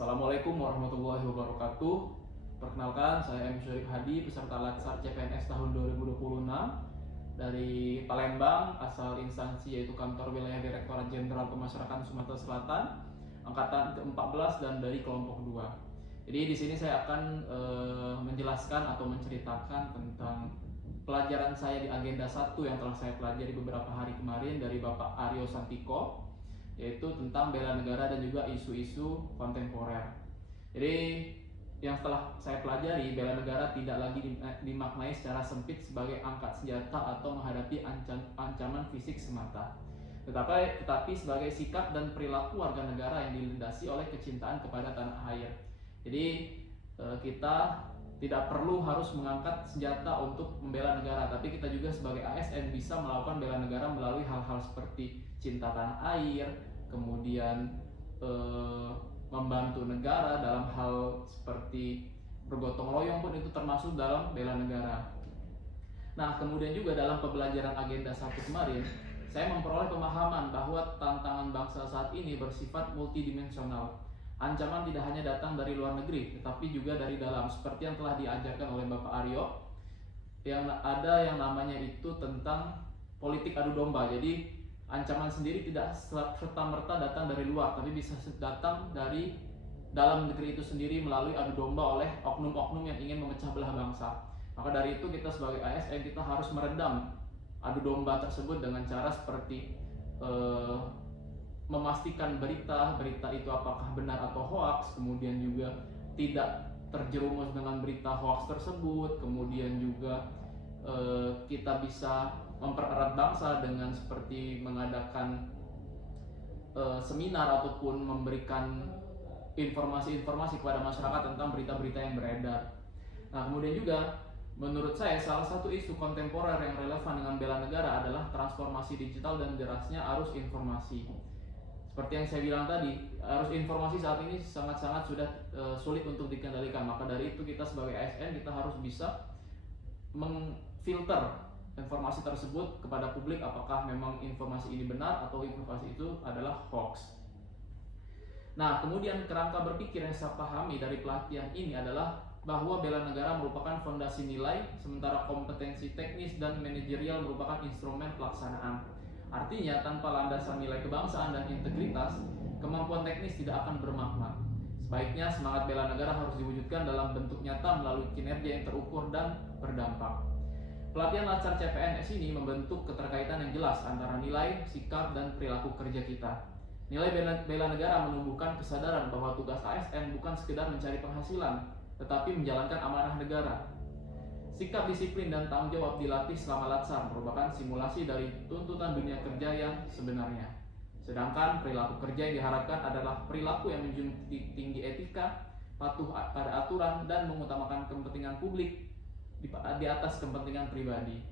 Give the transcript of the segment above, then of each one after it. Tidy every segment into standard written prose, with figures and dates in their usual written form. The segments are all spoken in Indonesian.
Assalamualaikum warahmatullahi wabarakatuh. Perkenalkan, saya M. Syarif Hadi, peserta Latsar CPNS tahun 2026 dari Palembang, asal instansi yaitu Kantor Wilayah Direktorat Jenderal Pemasyarakatan Sumatera Selatan, angkatan ke-14 dan dari kelompok 2. Jadi di sini saya akan menjelaskan atau menceritakan tentang pelajaran saya di agenda 1 yang telah saya pelajari beberapa hari kemarin dari Bapak Aryo Santiko, yaitu tentang bela negara dan juga isu-isu kontemporer. Jadi yang telah saya pelajari, bela negara tidak lagi dimaknai secara sempit sebagai angkat senjata atau menghadapi ancaman fisik semata, tetapi sebagai sikap dan perilaku warga negara yang dilindasi oleh kecintaan kepada tanah air. Jadi kita tidak perlu harus mengangkat senjata untuk membela negara, tapi kita juga sebagai ASN bisa melakukan bela negara melalui hal-hal seperti cinta tanah air, kemudian membantu negara dalam hal seperti bergotong royong pun itu termasuk dalam bela negara. Nah, kemudian juga dalam pembelajaran agenda 1 kemarin, saya memperoleh pemahaman bahwa tantangan bangsa saat ini bersifat multidimensional. Ancaman tidak hanya datang dari luar negeri, tetapi juga dari dalam, seperti yang telah diajarkan oleh Bapak Aryo. Yang ada yang namanya itu tentang politik adu domba. Jadi ancaman sendiri tidak serta-merta datang dari luar, tapi bisa datang dari dalam negeri itu sendiri melalui adu domba oleh oknum-oknum yang ingin memecah belah bangsa. Maka dari itu kita sebagai ASN kita harus meredam adu domba tersebut dengan cara seperti memastikan berita itu apakah benar atau hoax, kemudian juga tidak terjerumus dengan berita hoax tersebut, kemudian juga kita bisa mempererat bangsa dengan seperti mengadakan seminar ataupun memberikan informasi-informasi kepada masyarakat tentang berita-berita yang beredar. Nah, kemudian juga menurut saya salah satu isu kontemporer yang relevan dengan bela negara adalah transformasi digital dan derasnya arus informasi. Seperti yang saya bilang tadi, arus informasi saat ini sangat-sangat sudah sulit untuk dikendalikan. Maka dari itu kita sebagai ASN kita harus bisa mengfilter informasi tersebut kepada publik, apakah memang informasi ini benar atau informasi itu adalah hoax. Nah, kemudian kerangka berpikir yang saya pahami dari pelatihan ini adalah bahwa bela negara merupakan fondasi nilai, sementara kompetensi teknis dan manajerial merupakan instrumen pelaksanaan. Artinya, tanpa landasan nilai kebangsaan dan integritas, kemampuan teknis tidak akan bermakna. Sebaiknya semangat bela negara harus diwujudkan dalam bentuk nyata melalui kinerja yang terukur dan berdampak. Pelatihan Latsar CPNS ini membentuk keterkaitan yang jelas antara nilai, sikap, dan perilaku kerja kita. Nilai bela negara menumbuhkan kesadaran bahwa tugas ASN bukan sekedar mencari penghasilan, tetapi menjalankan amanah negara. Sikap disiplin dan tanggung jawab dilatih selama Latsar merupakan simulasi dari tuntutan dunia kerja yang sebenarnya. Sedangkan perilaku kerja yang diharapkan adalah perilaku yang menjunjung tinggi etika, patuh pada aturan, dan mengutamakan kepentingan publik di atas kepentingan pribadi.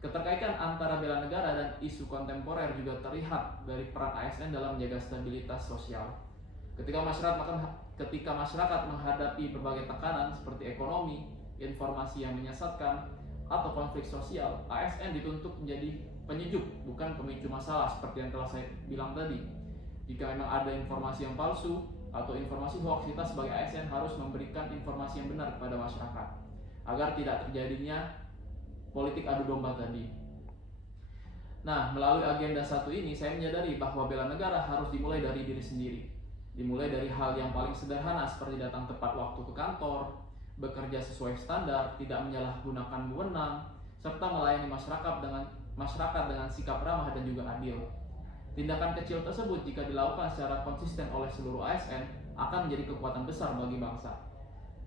Keterkaitan antara bela negara dan isu kontemporer juga terlihat dari peran ASN dalam menjaga stabilitas sosial. Ketika masyarakat menghadapi berbagai tekanan seperti ekonomi, informasi yang menyesatkan, atau konflik sosial, ASN dituntut menjadi penyejuk, bukan pemicu masalah seperti yang telah saya bilang tadi. Jika memang ada informasi yang palsu atau informasi hoax, kita sebagai ASN harus memberikan informasi yang benar kepada masyarakat agar tidak terjadinya politik adu domba tadi. Nah, melalui agenda 1 ini saya menyadari bahwa bela negara harus dimulai dari diri sendiri. Dimulai dari hal yang paling sederhana seperti datang tepat waktu ke kantor, bekerja sesuai standar, tidak menyalahgunakan wewenang, serta melayani masyarakat dengan sikap ramah dan juga adil. Tindakan kecil tersebut jika dilakukan secara konsisten oleh seluruh ASN akan menjadi kekuatan besar bagi bangsa.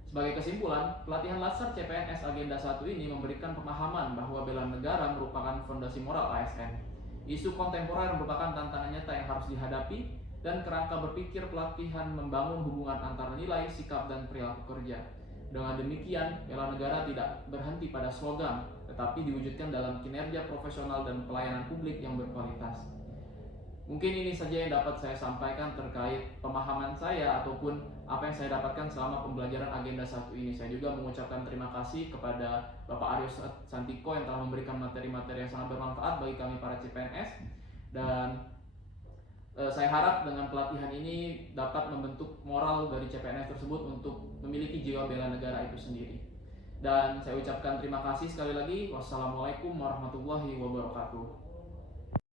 Sebagai kesimpulan, pelatihan Latsar CPNS agenda 1 ini memberikan pemahaman bahwa bela negara merupakan fondasi moral ASN. Isu kontemporer merupakan tantangan nyata yang harus dihadapi, dan kerangka berpikir pelatihan membangun hubungan antara nilai, sikap, dan perilaku kerja. Dengan demikian, bela negara tidak berhenti pada slogan, tetapi diwujudkan dalam kinerja profesional dan pelayanan publik yang berkualitas. Mungkin ini saja yang dapat saya sampaikan terkait pemahaman saya ataupun apa yang saya dapatkan selama pembelajaran agenda 1 ini. Saya juga mengucapkan terima kasih kepada Bapak Aryo Santiko yang telah memberikan materi-materi yang sangat bermanfaat bagi kami para CPNS. Dan Saya harap dengan pelatihan ini dapat membentuk moral dari CPNS tersebut untuk memiliki jiwa bela negara itu sendiri. Dan saya ucapkan terima kasih sekali lagi. Wassalamualaikum warahmatullahi wabarakatuh.